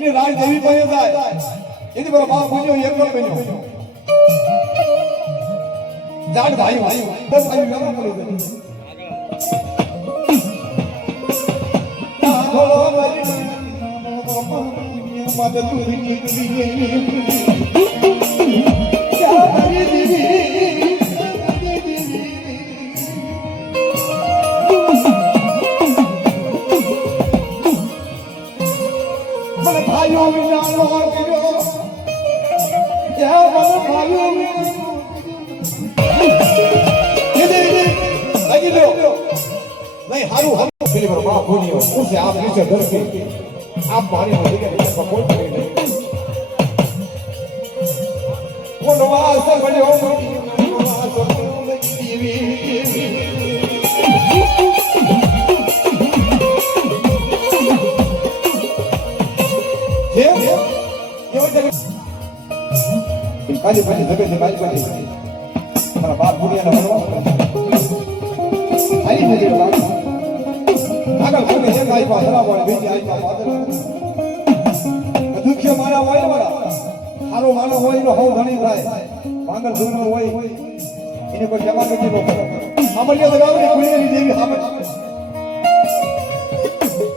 એની રાજ દેવી પાસે જાય એની પર બાપ બન્યો એકલો બન્યો જાણ ભાઈ ભાઈ બસ ભાઈ વ્યવહાર કરી દે માતા તું ભાઈઓ વિના કર્યો ત્યાં મને ભાઈઓ લગી લો નહીં હારું હારું પેલી પર બાપ ભૂલ્યો હું છે આપ નીચે ધરતી આપ મારી મદદ કરી સપોર્ટ કરી નહીં કોનો વાસ બન્યો વાસ કાલી પાછી જગે છે બાઈ પાછી મારા બાપ ગુડિયાનો ભણવા આઈ નથી બાપ આગળ કોને છે બાઈ પાસે હરા પડે બીજી આઈ પાસે દુખ્ય મારા હોય મારા હારો માનો હોય નો હો ઘણી થાય પાંગલ ધૂનો હોય એને કોઈ જમા નથી નો કરે સામાન્ય લગાવને ગુડિયાની દેવી સામે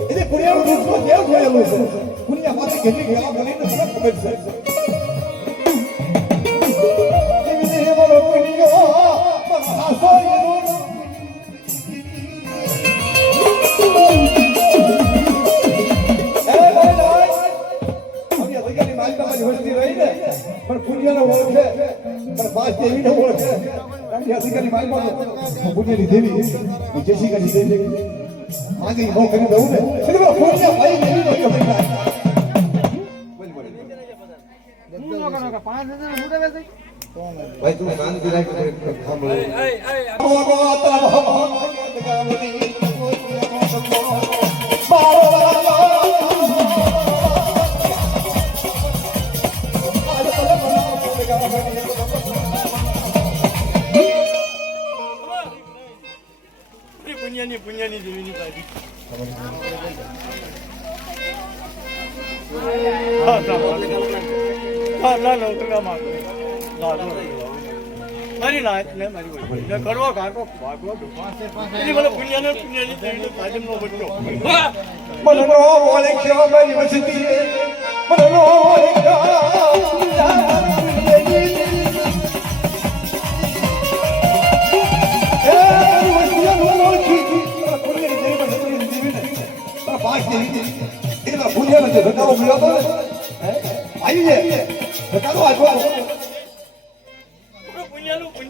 એટલે ગુડિયાનું દુખ તો કેવું થયેલું છે ગુડિયા પાસે કેટલી ગયા ભલે નથી ખબર છે પણ પુણ્યનો ઓળખે પણ પાસ દેવીનો ઓળખે અધિકારી માલમાં પુણ્યની દેવી જયશિકાની દેવી માંગી બહુ કરી દઉં ને એટલે પુણ્ય ભાઈ દેવી નો ભાઈ તું શાંતિ રાખ સાંભળો પુણ્યની દેવીની બાજી મારી નાચ ને મારી કરવા કાકો ભાગવો પુણ્યની દેવીની બાજી નો બચ્ચો મને નો બોલે કેવો મારી વસતી મને નો બોલે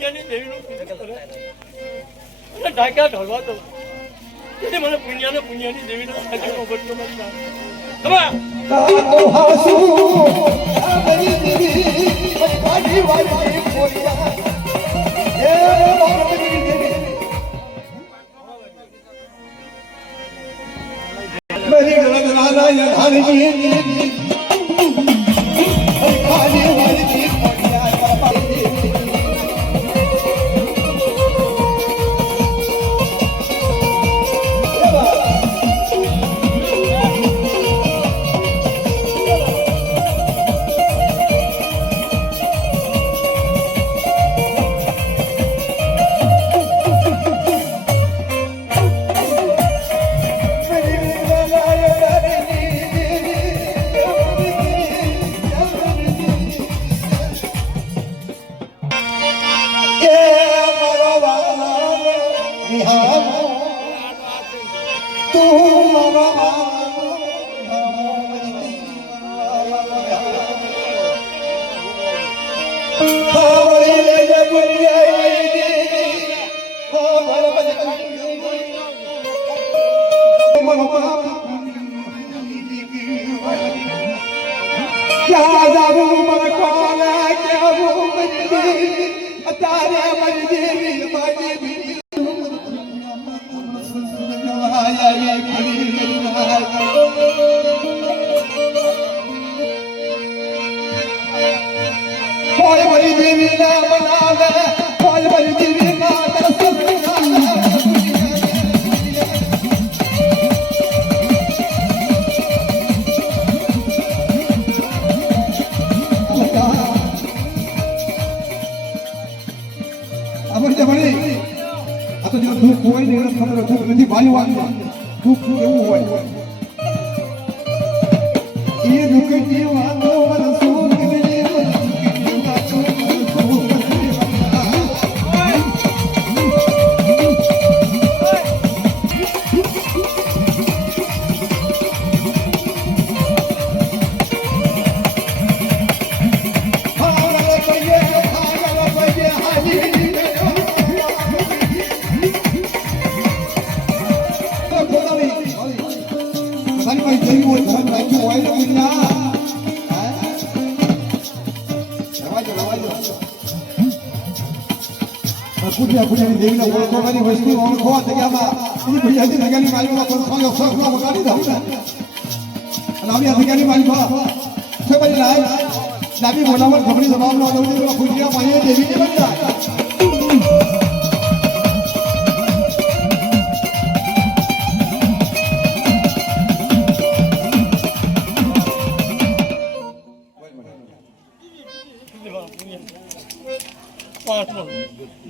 પુણ્યની દેવીનું ઢાકા ઢોલવા તો મને પુણ્યની દેવીનો બચ્ચો क्या जाबू मन कोला क्या वो मजदी तारे मजदी मजदी आया कोई बड़ी देवी ना बनावे कोई बड़ी देवी ना દુઃખ હોય ને એને ખબર દુઃખ નથી ભાલવા દુઃખ એવું હોય એ દુઃખ જીવાનો સુખ દેવીના ઓળખવાની વસ્તુ ઓળખવા જગ્યામાં એ ભૈયાજી જગ્યાની માલિકમાં પણ સોયો સોખનો વગાડી દઉં ને અને આવી આ જગ્યાની માલિકમાં છે પછી લાય ડાબી બોલાવટ ખબરી જવાબ ના દઉં તો ખુશિયા પાણીએ દેવીને બની જાય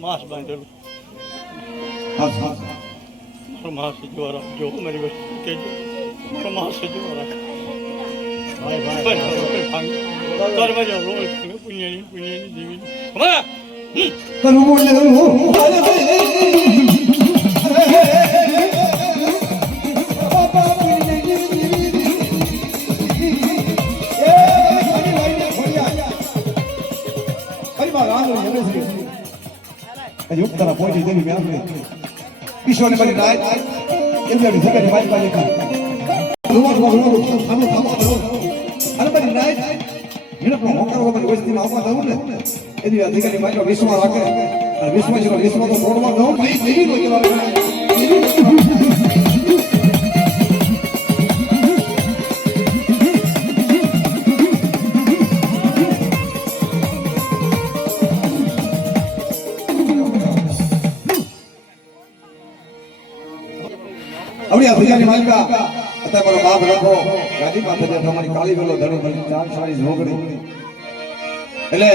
માસ બાંધેલું મારો માસ જોરા જો મારી વસ્તુ કેજો મારો માસ જોરા તારે મજા રોજ પુણ્યની દેવી યુક્ત તારા પહોંચી દેવી મેં આપણે ઈશ્વરને બની રાય એમ જાણી સગની મારી પાસે અને બની રાય એને પણ મોકરવા બની વસ્તીમાં આવવા દઉં ને એની અધિકારી મારી વિશ્વાસ રાખે અને વિશ્વાસ તો છોડવા દઉં ભાઈ દેવી નો જવાબ અવળી આ ભૈયાની માલિકા અત્યારે મારો બાપ રાખો ગાડી પાસે તમારી કાળી વેલો ધડો ભરી 4 સાડી ઝોગડી એટલે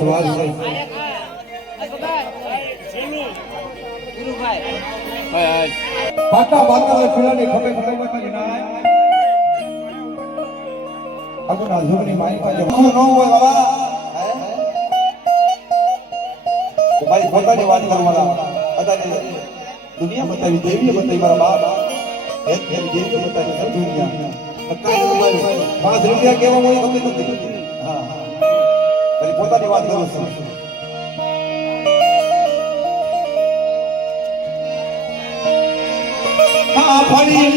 સવાલ છે પાટા બાતા ચૂલાની ખભે ખભે બેઠી નાય અગુના ઝુગની મારી પાસે ન હોય બાબા તો મારી પોતાની વાત કરવાના અદાની દુનિયા બતાવી દેવી બતાવી મારા બાપ એક દેવી બતાવી દુનિયા પાંચ રૂપિયા કેવા હોય ગમે નથી હા મારી પોતાની વાત કરું છું આ ફળી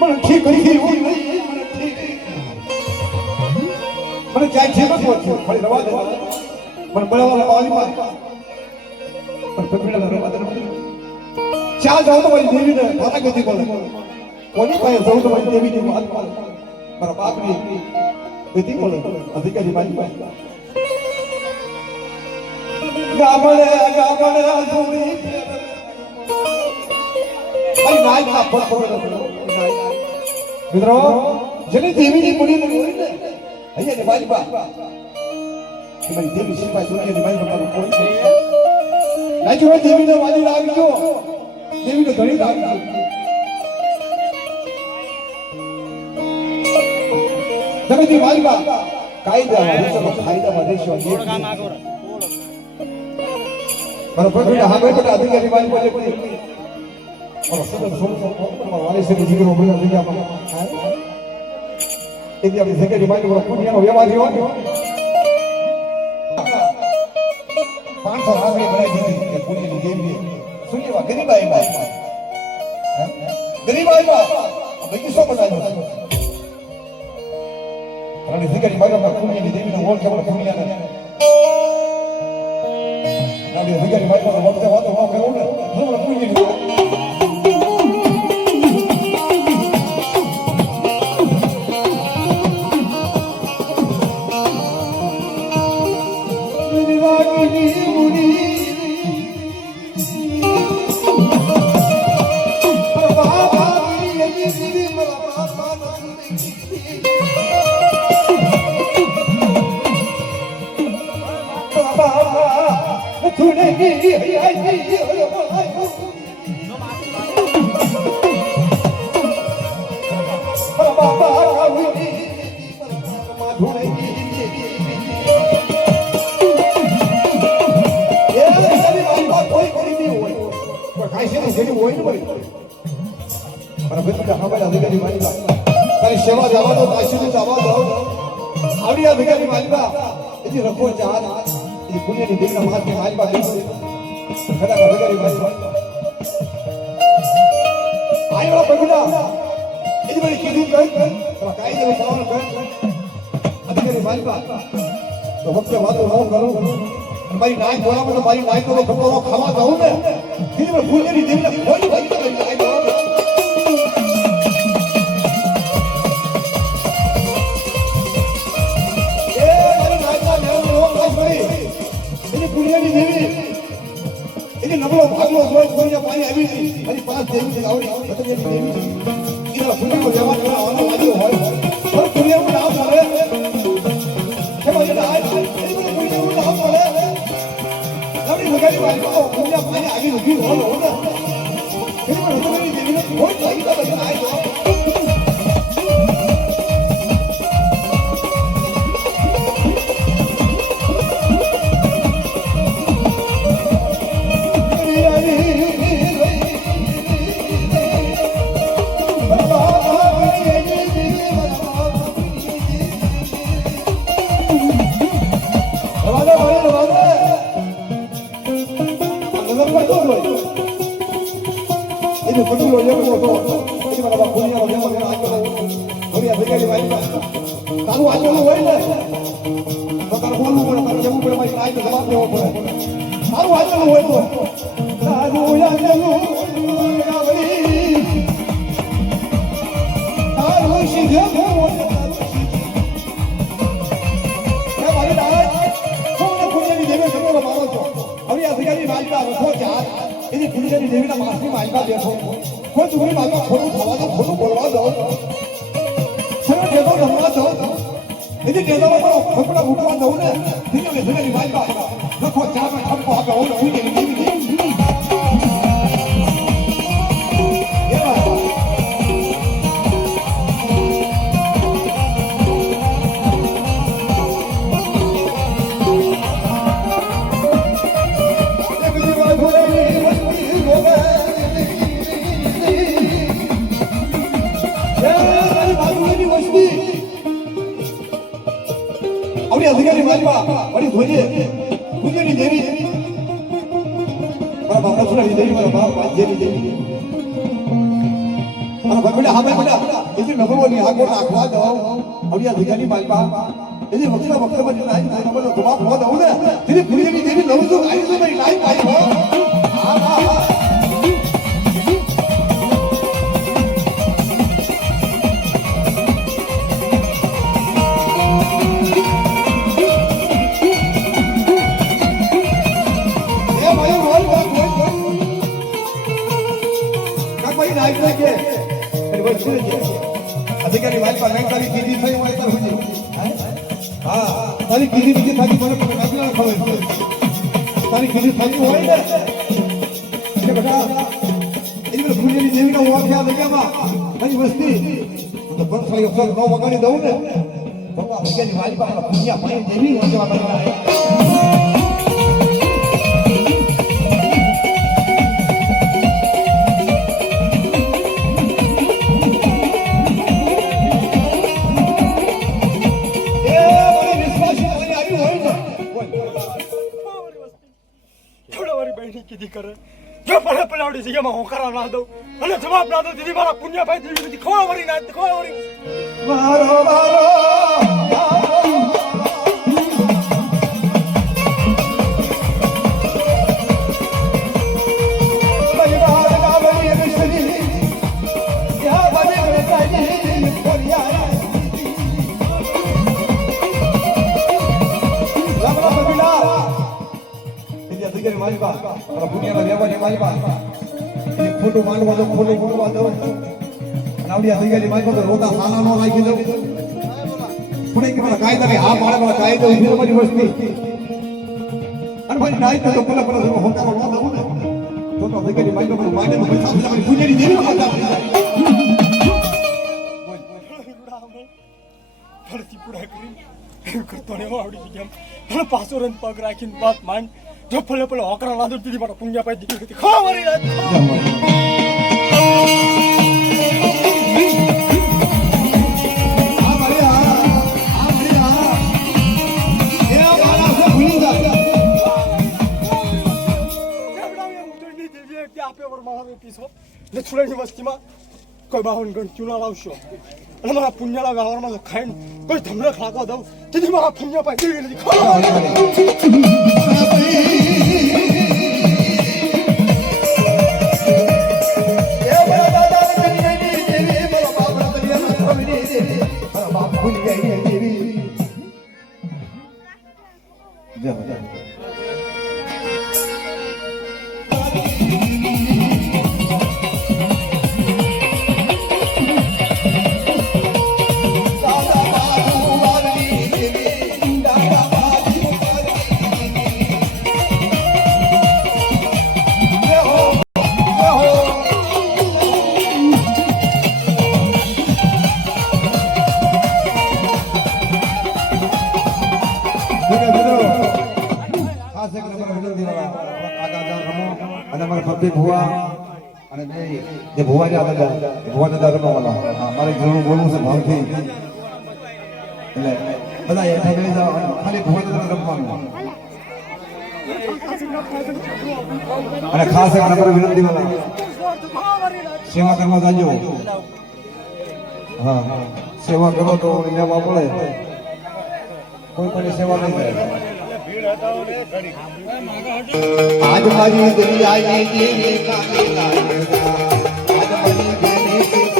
મને ઠીક કરી હોય નહીં મને ક્યાંય ઠીક નથી ફળી રવા દે મને બોલાવવા પાલીમાં પણ પકડેલા રવા દે ચાલ જાવ તો મારી દેવીને તારા ગતિ બોલે કોની પાસે જાવ તો મારી દેવીની વાત મારા બાપની ગતિ બોલે અધિકારી મારી પાસે ગામડે સુરી ભાઈ નાય કા પકડો મિત્રો જેની દેવીની પુરીને હોય ને અહીંયા ની બાજુમાં કે મારી દેવી સિપાઈ સુનિયાની બાજુમાં મારું કોઈ છે નાચો દેવીનો વાલી આવી ગયો દેવીનો ધણી આવી ગયો જગતની બાજુમાં કાયદામાં રહેશો કાયદામાં રહેશો મારો પકડી હા બેટા અધિકારી બાજુમાં લેતી મારો સદન સોમસો વાલી સદી જીગરો બોલ્યા જગ્યામાં એથી આપણી જગ્યાની બાજુમાં પુણ્યનો વ્યવહાર રહ્યો 500 આગળ બનાવી દીધી કે પુણ્યની દેવી શું લેવા ગરીબાઈ માં ગરીબાઈ માં બગીચો બનાવ્યો અને જગ્યાની બાજુમાં પુણ્યની દેવીનો ઓળ છે પુણ્યને આપણી જગ્યાની બાજુમાં વખતે વાતો ન કરું ને હું પુણ્યની તારી સેવા જવા દો કાશી જવા દો આવડી અધિકારી માલિકા એથી રખો ચાલ એ પુણ્યની દેવના મહાત્મ્ય માલિકા બેસો કદાચ અધિકારી માલિકા આયો બગુડા એની બધી કીધું કર કાઈ દેવું સવાલ કર અધિકારી માલિકા તો વખતે વાતો ન કરું મારી નાય બોલામાં તો મારી નાય તો ખબર ખાવા દઉં ને કીધું પુણ્યની દેવના કોઈ ભાઈ તો નાય દો પુણ્યની દેવી એને નબળો ભાગલો જોઈ કોઈને પાણી આવી હતી મારી પાંચ દેવી આવડી બતજની દેવી એના પુણ્યનો વ્યવહાર કરવાનો આવ્યો હોય પણ પુણ્યનું નામ મળે કે ભાઈ ના પુણ્યનું નામ મળે નબળી મગાડી વાળી પુણ્ય પાણી આવી ઉભી હોય ને એ પણ પુણ્યની દેવીને કોઈ લાગી તો આવ્યો તારું આચરણ હોય ને તો તારું બોલવું પડે તારું જવું પડે મારી નાય તો જવાબ દેવો પડે તારું આચરણ હોય તો તારું તારું સીધે પુણ્યની દેવી જમો મારો છો હવે અધિકારી માલિકા રખો ચાર એની પુણ્યની દેવીના માસની માલિકા બેઠો કોઈ છોકરી માલિકા ખોટું થવા દો ખોટું બોલવા દો સરળ ટેકો રમવા દો એની ટેકોમાં પણ ખપડા મૂકવા દઉં ને ધીરે ધીરે માલિકા રખો ચાર માં ઠપકો આપે હોય પુણ્યની દેવી અધિકારી માલિકા વળી ધોજે પૂજ્યની દેવી મારા બાપા સુરાની દેવી મારા બાપ જેની દેવી મારા બાપડા હા બેટા એથી નબળોની આગળ રાખવા દો હવે અધિકારી માલિકા એથી વખતના વખતમાં નાઈ નાઈ નબળો જવાબ ન દઉં ને તેની પૂજ્યની દેવી નવું તો કાઈ તો મારી નાઈ કાઈ હો હા હા મારી પાસે તારી કીધી થઈ હોય તાર સુધી હા તારી કીધી બીજી થાકી મને તમે નથી ખબર તારી કીધી થાકી હોય ને કે બેટા એની ફૂલેની દેવીનો વાક્યા દરિયામાં તારી વસ્તી તો પણ સારી અક્ષર ન વગાડી દઉં ને પપ્પા ભગવાનની મારી પાસે પુણ્યા પાણી દેવી વાક્યા બનાવે કીધી કરે જો પણ પલાવડી જગ્યામાં હોકારા ના દઉં અને જવાબ ના દઉં દીદી મારા પુણ્ય ભાઈ દીદી બધી ખોવારી ના ખોવારી મારો મારો મારી પાસે પુણ્યના વ્યવહારની મારી પાસે ખોટું માંડવા દો ખોટું બોલવા દો નાવડિયા થઈ ગયેલી મારી પાસે રોતા સાના નો નાખી દો પણ એક મારા કાયદા કે હા મારા મારા કાયદો ઉભી મારી વસ્તી અને ભાઈ નાઈ તો પેલા પેલા હોતા નો દઉં ને તો થઈ ગયેલી મારી પાસે માને પૈસા મારી પુણ્યની દેવી હોતા ફરતી પૂરા કરી કરતો ને આવડી ગઈ એમ પાછો રન પગ રાખીને વાત માંડ જો ફલે ફલે હોકરા લાદો દીદી મારા પુણ્ય ભાઈ દીકરી ખોવારી ના વસ્તીમાં કોઈ બાવન ગણ ચૂલા લાવશો અને મારા પુણ્યના વ્યવહારમાં ખાઈને કોઈ ધમરક લાગવા દઉં તેથી મારા પુણ્ય પાસે ભુવા દાદા રમવાના મારે ઘણું બોલવું છે ભાવથી એટલે બધા ખાલી ભુવા દાદા રમવાનું અને ખાસ એક નંબર વિનંતી વાળા સેવા કરવા જાજો હા સેવા કરો તો લેવા પડે કોઈ પણ સેવા નહીં થાય આજ મારી દરિયાઈ દેવી કાલી લાગા આજ મારી દેવી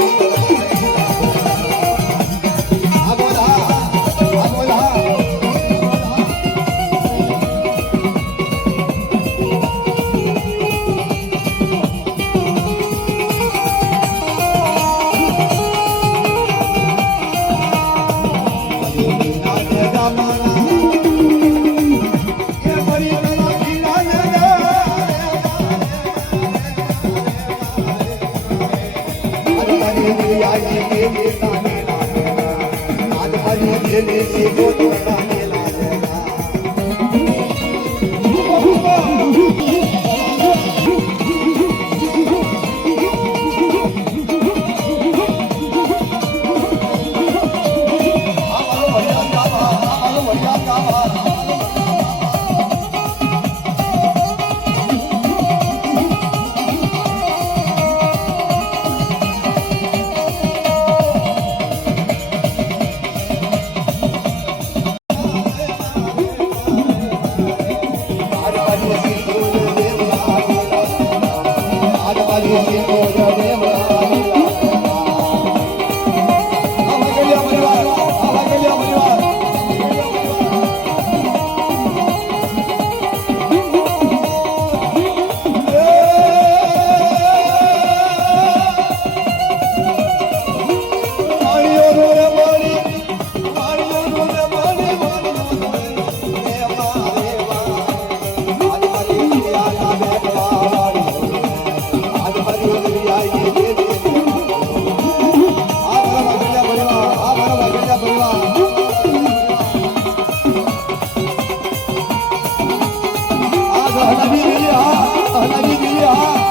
હલાવી ગઈ હા હલાવી ગઈ હા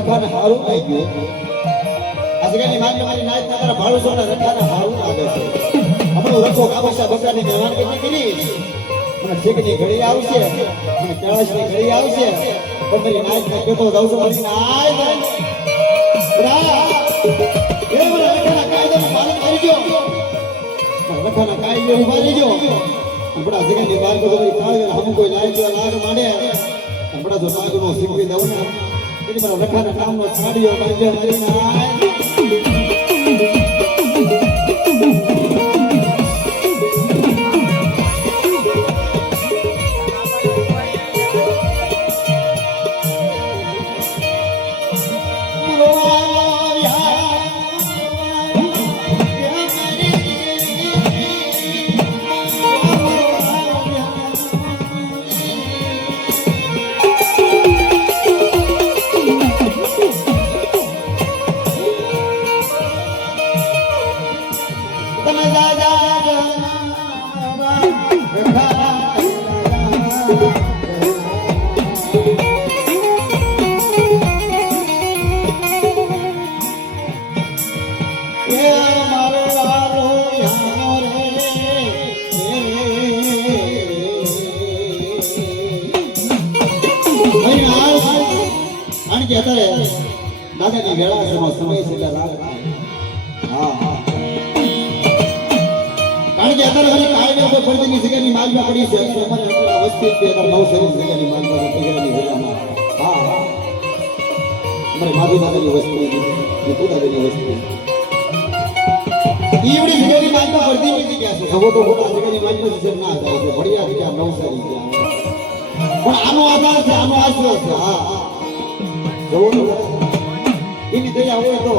રખાને હારું થઈ ગયું આજકાલની મારી મારી નાચ તારા ભાડુસોના રખાને હારું લાગે છે આપણો રખો કાબસા બકરાની જવાન કેટલી કરી મને ઠીકની ઘડી આવશે મને કળશની ઘડી આવશે પણ મારી નાચ ને કેતો જાઉં છું મારી નાચ રા એ મને રખાના કાયદાનું પાલન કરજો રખાના કાયદે ઉભા રહેજો આપણા જગ્યાની બાર કોઈ પાળે હમ કોઈ નાચ લાગ માંડે આપણા જો નાગનો શીખવી દઉં ને એની મારા રખાના કામનો સાડીઓ બાંધે મારી નાય દાદાની વેળા સમય છે એટલે રાત હા કારણ કે અત્યારે કાયદો તો પડતીની જગ્યાની માલમાં પડી છે અમારે વસ્તી છે અત્યારે નવ સર્વિસ જગ્યાની માલમાં પીગળની વેળામાં હા અમારે માધુ દાદાની વસ્તી દીપુ દાદાની વસ્તી ઈવડી જગ્યાની માલમાં પડતીની જગ્યા છે સગો તો ખોટા જગ્યાની માલમાં છે ના થાય છે ભડિયા જગ્યા નવસારી ગયા પણ આનો આધાર છે આનો આશ્રય છે હા એની દયા હોય તો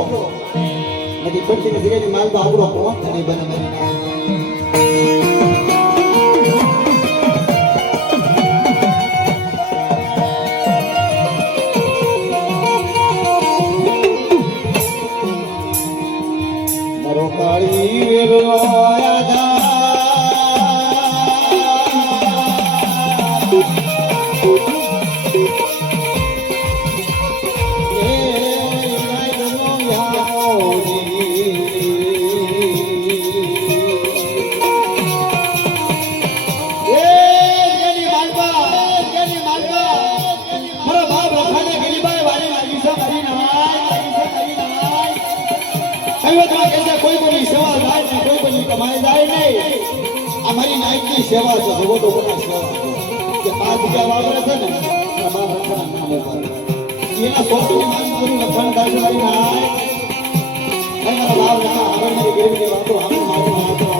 નથી પડતી જગ્યાની માલ તો આપણો કોણ નહીં બને મારો કાળી વેલો સેવા છે ભગવતો કોના સેવા છે કે 5 રૂપિયા વાળો છે ને એના બાપ રખડા નામ ઉપર એના સોની મારી પૂરી લખણ દાડી લઈને આય અને મારા બાપ રખડા આગળ મારી ગરીબની વાતો આપણે મારી વાતો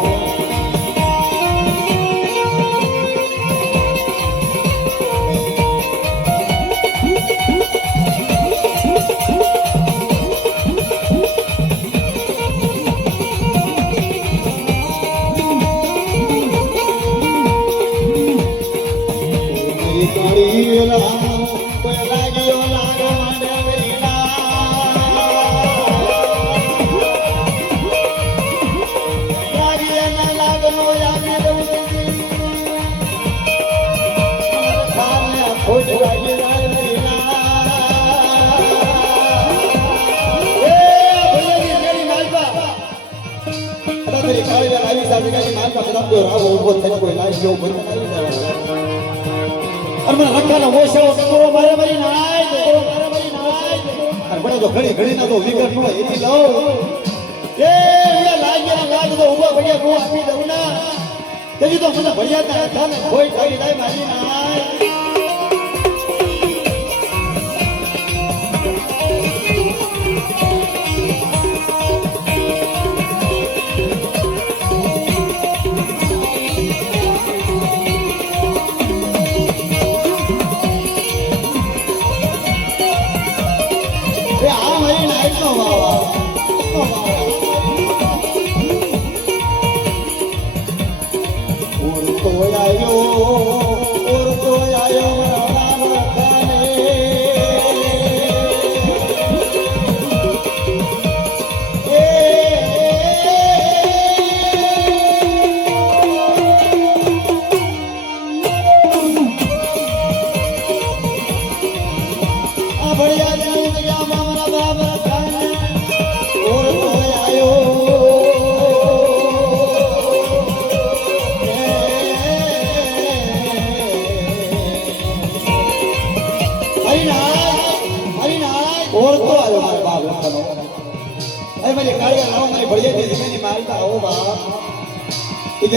ઘડી ઘડી ના તો વિગત નો એની લઉં એ લાગ્યા લાગ તો ઉભા ભણ્યા કો આપી દઉં ના તેજી તો મને ભણ્યા તા થાને કોઈ કરી જાય મારી ના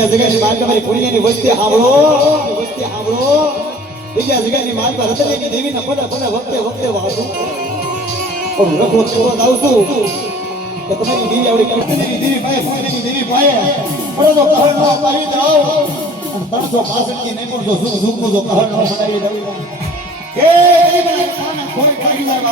જગ્યાની માલકા મારી કુડિયાની વસ્તી સાંભળો બીજા જગ્યાની માલકા રતનની દેવીના પડા પડા વખતે વાતું પણ રખો ચેવો જાઉં છું કે તમારી દેવી આવડી કલકત્તાની દેવી પાસે ફોનેની દેવી પાસે પડો તો કહર નો પાડી જાઓ અને 365 નહીં પણ જો સુખ જો કહર નો બનાવી દઉં કે ગરીબના ખાના કોઈ ખાઈ જાય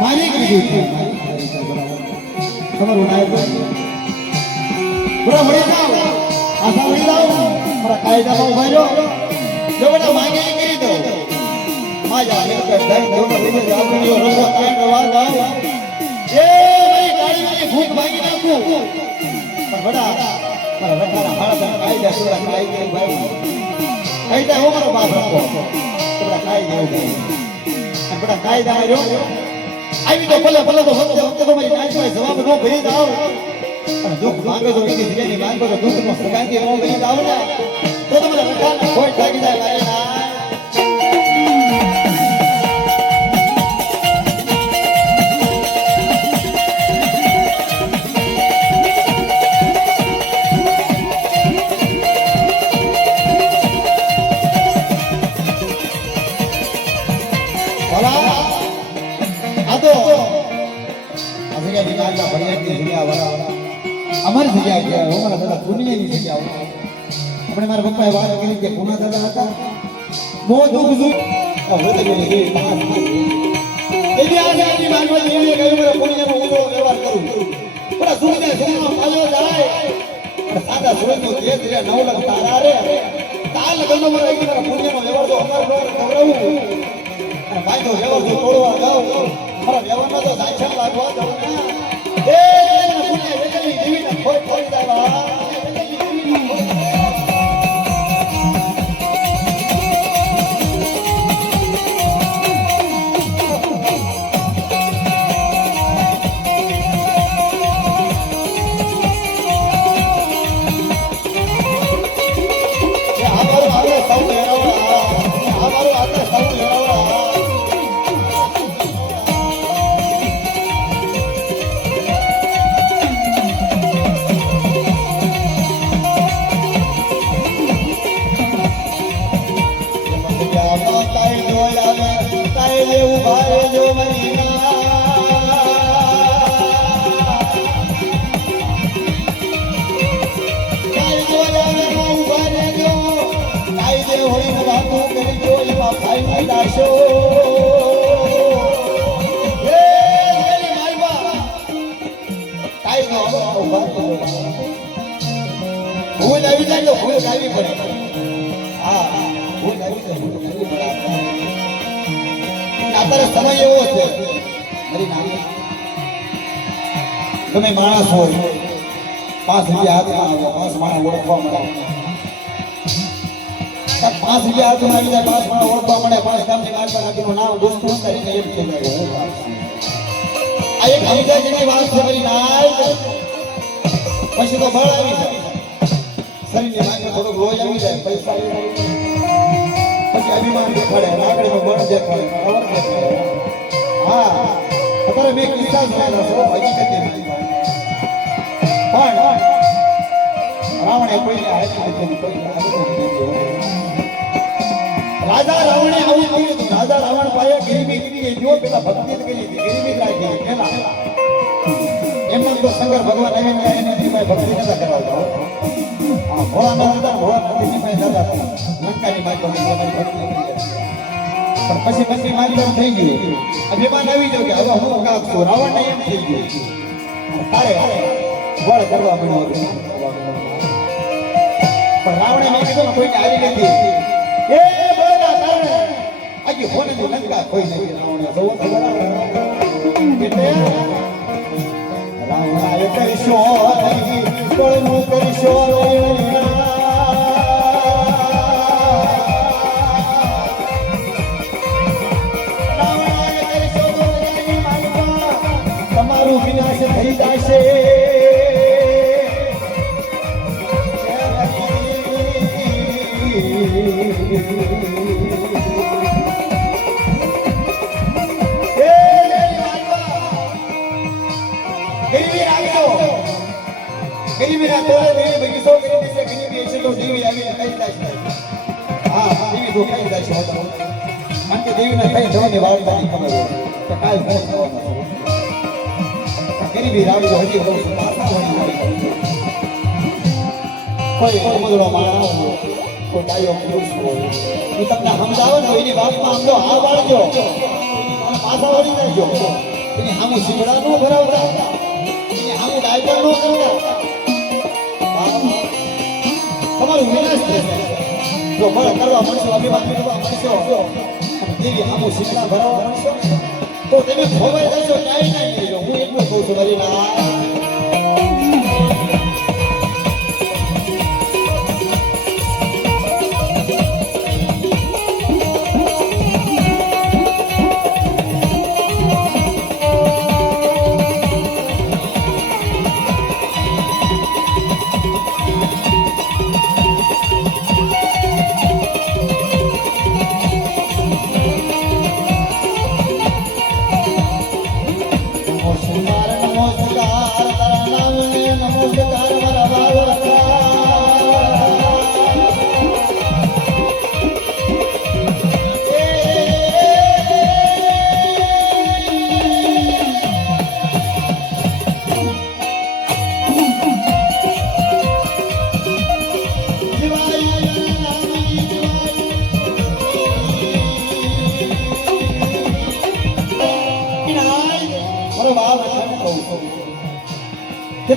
મારી કીધું તમારું નાયક બરા મળી જાવ આશા મળી જાવ મારા કાયદામાં ઉભા રહ્યો જો બેટા માંગે કરી દો માજા ને કે દઈ દોનો લીધે જાવણીઓ રસો કાઈ રવા જાવ એ મારી ગાડીની ભૂખ ભાગી નાખું પણ બેટા મારા રખાના હાડા કાયદા સુરા કાઈ કે ભાઈ કાયદા હો મારો બાપ રાખો બેટા કાયદા ભાઈ બેટા કાયદા રહ્યો આવી તો ભલે તો વખતે તો મારી નાચવાય જવાબ નો ભરી દાવ અને દુઃખ માંગે તો એની જગ્યાની માંગો તો દુઃખનો સગાંતી નો ભરી દાવ ને તો તમને રખાને કોઈ ભાગી જાય મારી ના જગ્યા ગયા હું મારા દાદા પુણ્યની જગ્યા આપણે મારા પપ્પાએ વાત કરી કે પુના દાદા હતા બહુ દુઃખ દુઃખ હવે તો એવી આજાદી માનવા દેવીએ કહ્યું મારા પુણ્યનો ઉજળો વ્યવહાર કરું પણ સુખને સુખમાં ફાયો જાય સાદા સુરતનો દેશ રે 9 લાખ તારા રે તાર લગનનો મારા મારા પુણ્યનો વ્યવહાર તો અમારો ગૌરવું અને ભાઈ તો વ્યવહાર તો તોડવા જાવ મારા વ્યવહારમાં તો સાચા લાગવા દઉં એ પુણ્ય વેચેલી દેવીને ખોટ ખોટ જાય ભૂલ આવી જાય તો ભૂલ કાઢવી પડે હા ભૂલ આવી તો ભૂલ કાઢવી પડે અત્યારે સમય એવો છે તમે માણસ હોય 5 રૂપિયા હાથમાં આવ્યા 5 માણસ ઓળખવા મળે 5 રૂપિયા હાથમાં આવી જાય 5 માણસ ઓળખવા મળે 5 ગામની માલપા નાખીનું નામ દોસ્તો કરીને એમ કહેવાય આ એક હમજાજીની વાત છે મારી નાય પછી તો બળ આવી જાય શરીરની માથે થોડુંક લોહી આવી જાય પૈસા પછી અભિમાન દેખાડે લાકડીનું બળ દેખાડે પાવર દેખાડે હા અત્યારે મેં કિસ્સા જોયેલા છો હકીકતની પણ રાવણે કોઈને હાથમાં રાજા રાવણે આવું કર્યું હતું રાજા રાવણ પાસે ગરીબી કરી જો પેલા ભક્તિ કરી હતી ગરીબી રાખી પેલા એમને તો શંકર ભગવાન આવીને એને દીવાય ભક્તિ નતા કરાવતા હા ભોળાનાથ હતા ભોળાનાથ દીવાય દાદા લંકાની માઈ પાસે મારી ભક્તિ કરી પણ પછી ભક્તિ મારી એમ થઈ ગયું અભિમાન આવી ગયો કે હવે હું કાક છું રાવણને એમ થઈ ગયું તારે વળ કરવા મળ્યો પણ રાવણે મેં કીધું ને કોઈને આવી નથી એ બોલા તારે આખી હોનની લંકા કોઈ નથી રાવણે જોવો તો બરાબર એટલે રાવણાએ કરશો નહીં કોળનું કરશો રાવણાએ કરશો નહીં માલમાં તમારું વિનાશ થઈ જશે ગરીબીના તોલે દેવી બગીચો કરી દેશે ગરીબી છે તો દેવી આવીને કઈ જાય હા દેવી તો કઈ જાય છે કારણ કે દેવીને કઈ જવાની વાર્તાની ખબર હોય કે કાલ શું થવાનું ગરીબી રાવી તો હજી બહુ પાછા વળી કોઈ સમજણો માણસ કોઈ ડાયો પુરુષ હોય એ તમને સમજાવે ને એની વાતમાં સમજો હા વાળજો પાછા વળી જજો એની સામું શીખડા ન ભરાવતા એની સામું ડાયપર ન કરતા તમારું વિનાશ થશે જો બળ કરવા મળશો અભિમાન કરવા મળશો દેવી આમું શીખડા ભરાવવા મળશો તો તમે ખોવાઈ જશો ક્યાંય નહીં લેજો હું એટલું કહું છું મારી ના નમસ્કાર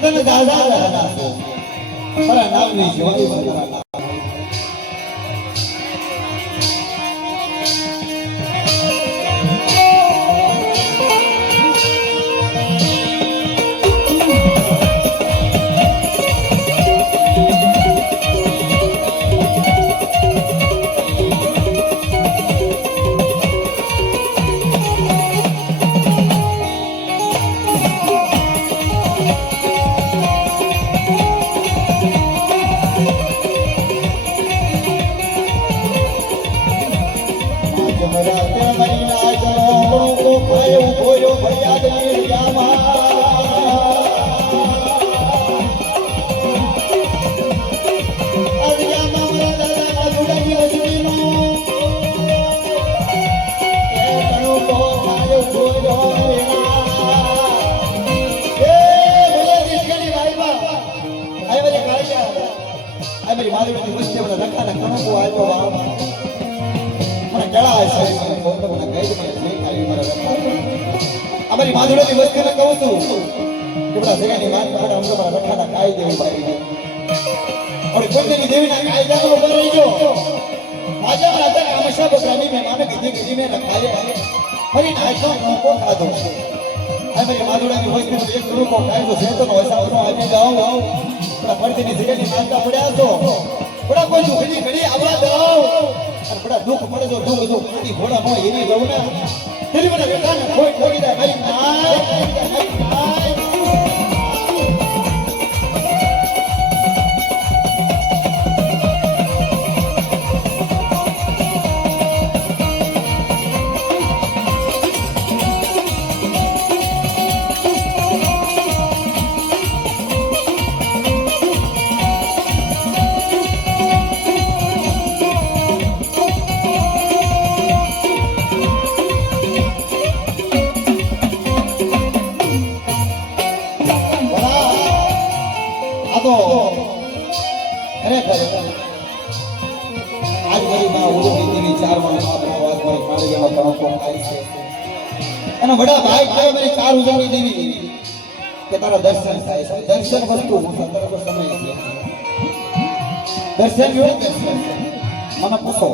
તને દાદા દાદા મારા નામની જોઈ મારા નામ અમારી માધુરાની વસ્તીને કહું છું કે બધા સગાની વાત માટે અમને મારા રખાના કાઈ દેવું બાકી और कोई देवी ना कायदा को ऊपर रही जो माजा राजा हमेशा बकरानी में माने किसी में रखा है हरी नाइटों को खा दो आई मेरी माधुरा की वॉइस में एक गुरु को काहे तो से तो ऐसा हो आगे जाओ बड़ा पढ़ते नहीं सीखे नहीं मानता पड़ा तो बड़ा कोई दुखड़ी खड़ी आवाज दो और बड़ा दुख पड़े जो दुख जो पानी घोड़ा मो ये नहीं जाओ ना तेरी बड़ा बेटा कोई कोई दा भाई नाय અને બડા ભાઈ ભાઈ મારી ચાર ઉજવણી દેવી કે તારા દર્શન થાય છે દર્શન વસ્તુ સંદર્ભ સમય છે દર્શન યોગ મને પૂછો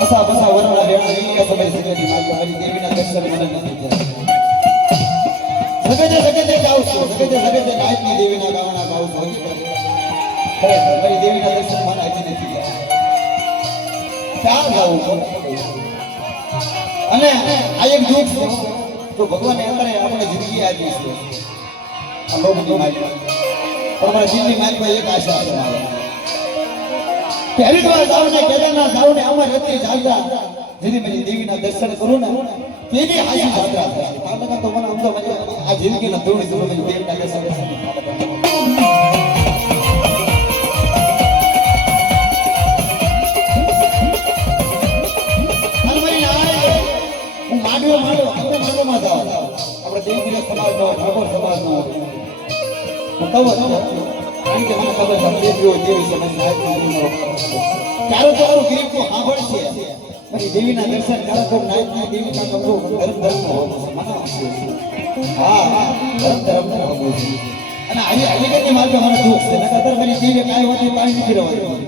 અસા બસા વરણા રેણા કે સમય છે કે મારી દેવીના દર્શન મને નથી થયા સગજે ગાઉં છું સગજે નાયકની દેવીના ગાવાના ગાઉં છું ખરેખર મારી દેવીના દર્શન મને હજી નથી થયા ચાર ગાઉં અને આ એક દુઃખ છે જો ભગવાન એમણે આપણે જિંદગી આપી છે આ લોકની માલિક અમારા દિલની માલિકમાં એક આશા છે કે હરિદ્વાર જાવ ને કેદારનાથ જાવ ને અમાર રત્રી જાગરા જેની મારી દેવીના દર્શન કરું ને તેની હાસી જાત્રા થાય આ લગા તો મને સમજો આ જિંદગીના ધોરણે જો મારી દેવીના દર્શન માં જાવ આપણે દેવીના સમાજનો ઠાકોર સમાજનો હું કહું કારણ કે મને ખબર છે દેવી સમાજ ચારો ચારો ગરીબ કો સાંભળ છે મારી દેવીના દર્શન ચારો તો નાયકની દેવીના કમરો ધર્મ હા ધર્મ અને આવી હકીકતની માર્ગે મને દુઃખ છે નકર મારી દેવી કાંઈ વાતે પાણી નથી રહેવાનું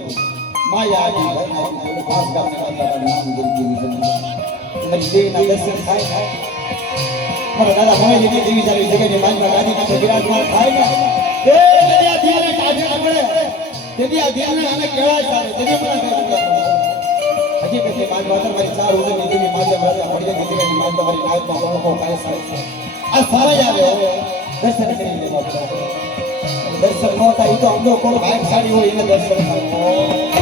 માયા આવી ખાસ કરીને નામ દેવી મારી દેવીના દર્શન થાય મારા દાદા ભાઈ જે દેવી જાવી જગ્યાની માનવા ગાદી પાસે વિરાજમાન થાય ને તે દરિયા ધીરે કાઢે પડે દરિયા ધીરે આને કેળાય સારે દરિયા પર હજી કે માનવા મારી ચાર ઉદરની દેવી માનવા મારા પડી જગ્યાની માનવા મારી નાયકમાં લોકો કાય સારે આ સારા આવે દર્શન કરી લેવા દર્શન ન થાય તો અમનો કોણ ભાગશાળી હોય એને દર્શન થાય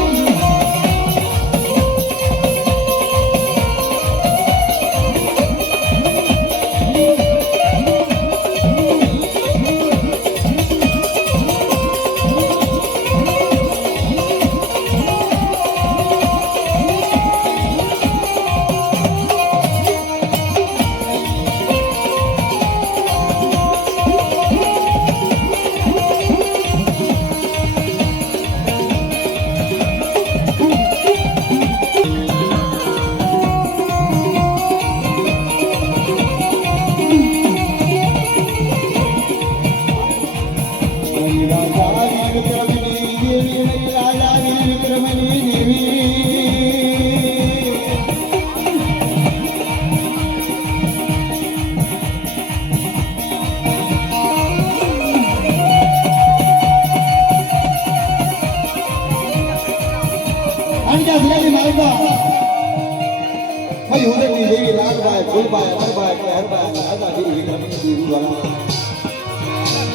ફૂલબાઈ અમરબાઈ કે હરબાઈ રાજા વીર વિક્રમની દેવી વાળા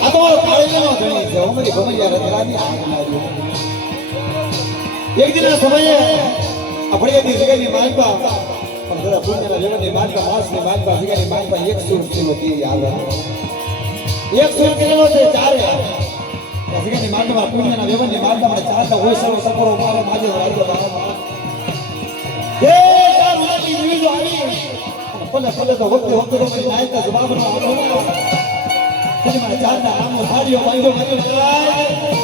આ તો મારો કાળીનો ધણી છે અમારી ભમૈયા રતરાની આગનારી એક દિનના સમયે આપણી જગ્યાની માલપા પણ જરા પુણ્યના જગતની માલપા માસની માલપા જગ્યાની માલપા 100 કિલો કેરી આવે 100 કિલો છે ચારે જગ્યાની માલપા પુણ્યના વ્યવનની માલપા મને ચારતા હોય સર્વ સકરો મારો માજે રાજ્ય બારા એ ચાર ઉલાની જીવી આવી પલે પલે તો વખતે વખતે તો મેં નાયતા જવાબનો આનો તેને મને ચારતા આમો સાડીઓ બાંધ્યો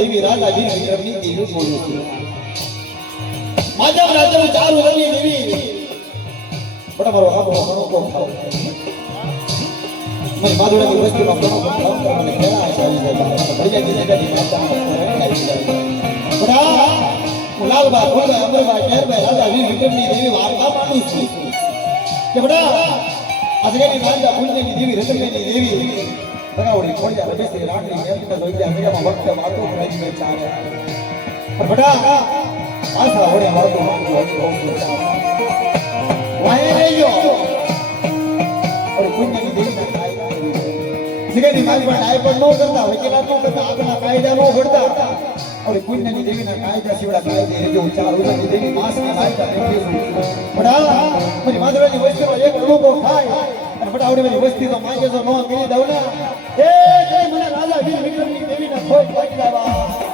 દેવી રાજા વીર વિક્રમની દેવી બોલું છું માધવ રાજા ચાર ઉદરની દેવી બડા મારો આબો ઘણો કો ખાવ મને માધવરાની વસ્તીમાં ઘણો કો ખાવ મને કેળા આવી જાય ભડિયા દીને ગાડી માતા બડા લાલબા ભોળા અમરબા કેરબા રાજા વીર વિક્રમની દેવી વાર્તા માનું છું કે બડા આજની રાજા પુણ્યની દેવી રતનની દેવી બરાવડી ખોડિયા બેસી રાણી એમના જોઈયા મેળામાં વખત વાતો કરી મે ચાલે પણ બડા આસા હોડે વાતો વાય રેયો और पुण्यની દેવીના કાયદા જગ્યાની મારી પણ આય પણ નો કરતા વકીલાત નો કરતા આપના કાયદા નો ઘડતા और પુણ્યની દેવીના કાયદા શિવડા કાયદે જો ચાર ઉદરની દેવી માસની કાયદા બડા મારી માધવરાની વસ્તીનો એક અનુભવ થાય અને બડા આવડી મારી વસ્તી તો માંગે તો નો કરી દઉં ના એ જય મને રાજા વીર વિક્રમની દેવીના ખોટ પાડી લાવા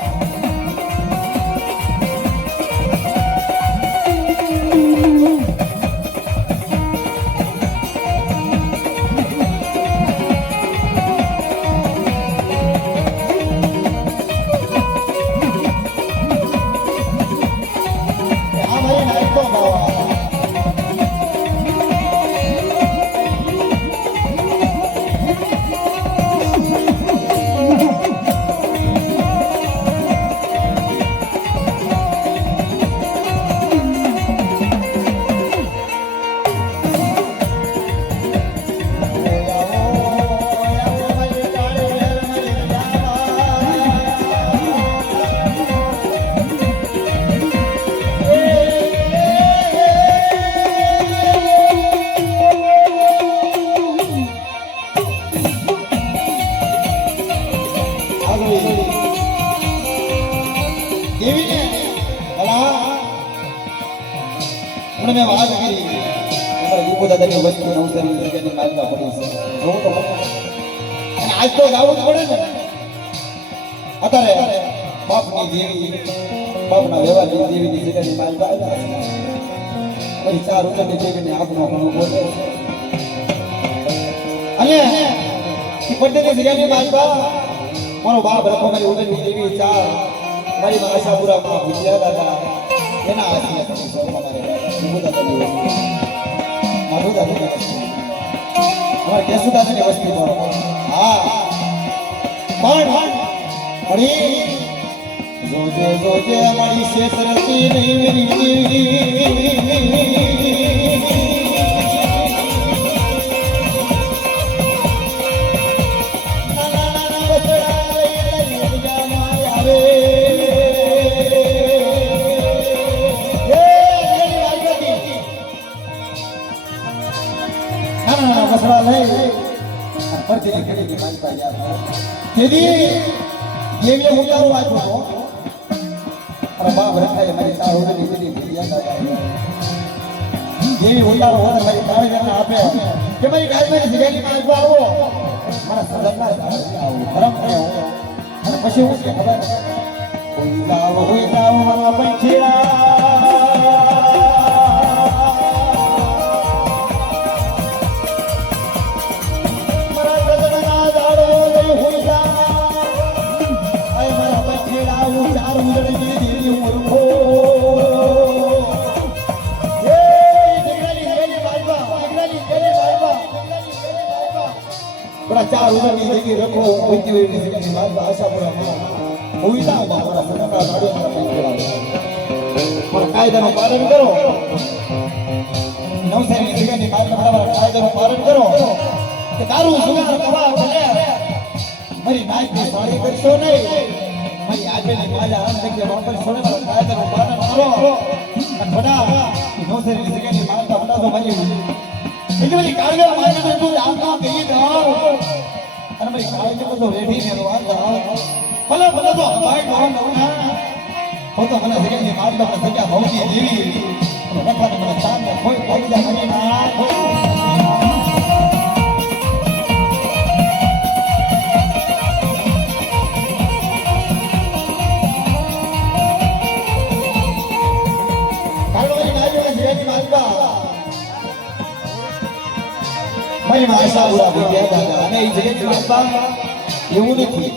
મેં વાત કરી અમારા દીપો દાદાની વસ્તુ નવસારી જગ્યાની માલમાં પડી છે જોવું તો અને આજ તો ગાવું જ પડે ને અત્યારે બાપની દેવી બાપના વ્યવહારની દેવીની જગ્યાની માલમાં આવ્યા પછી ચાર ઉદરની દેવીને આપનો ઘણો બોલે અને પદ્ધતિ જગ્યાની માલમાં મારો બાપ રખો મારી ઉદરની દેવી ચાર મારી માં આશાપુરામાં ભૂજ્યા દાદા એના આશીર્વાદ જોજે જોજે અમારી શેષરતી દેવીએ ઉતારો આપ્યો અને બાપ રખાય મારી ચાર ઓરડી દીધી દેવી ઉતારો હોય મારી તાળી વેરના આપે કે મારી ગાય મારી જગ્યાની માં આવો મારા સદનના ધર્મ થયો અને પછી હું કે ખબર હોય જાવ મારા પંખીડા વેળા હું ચાર ઉંદરની દેવી હું રખો એ દીકરાની દેવી બાજવા દીકરાની દેવી બાજવા બડા ચાર ઉંદરની દેવી રખો ઉંચી વેળી દેવી બાજવા આશાપુરા ભૂમિકા મારા સનકા ગાડી પર કાયદાનું પાલન કરો નવસારી જગ્યાની મારા કાયદાનું પાલન કરો કે તારું સુગાર કવા ભલે મારી નાઈકની સાડી કરશો નહીં મારી આગળની માજા આમ જગ્યા વાપરશો ને કાયદાનું પાલન કરો અને બડા નવસારી જગ્યાની માતા બડા તો મારી એટલી કાળગર મારી તું આમ કામ કહી દો અને મારી કાળગર તો રેડી ને રોવા ભલે ભલે તો ભાઈ નવું ના હું તો મને જગ્યાની માતા પર જગ્યા ભૌતી દેવી રખવાને મને ચાંદ કોઈ કોઈ જા મને ના મારી આશા પૂરા વિદ્યા દાદા અને એ જગત માતા એવું નથી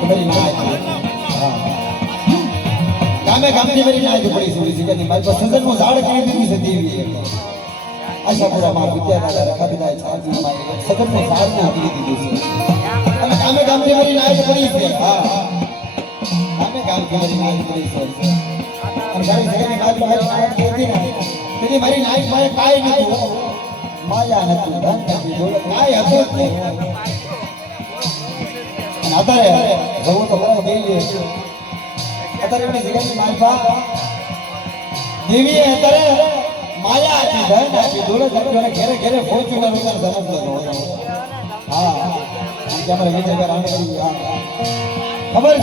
મારી ના ગામે ગામથી મારી ના પડી સુરી જગ્યાની મારી પાસે સજનનું ઝાડ કરી દીધું છે દેવી આશા પૂરા માં વિદ્યા દાદા રખાબીદાય છાજી માં સજનનું ઝાડ કરી દીધું છે અને ગામે ગામથી મારી ના પડી છે હા ગામે ગામથી મારી ના પડી છે અને ગામે જગ્યાની મારી ના કહેતી ને તેની મારી નાઈક માં કાઈ નથી માયા નથી ધન નથી દોલત કાઈ હતું જ નહીં અને અત્યારે જવું તો બરાબર દેવી અત્યારે એમની જગ્યાની માલપા દેવીએ અત્યારે માયા હતી ધન હતી દોલત હતી અને ઘેરે ઘેરે ફોર્ચ્યુનર ઉતાર સમજતો હતો હા કે અમારે વિજય રાણી ખબર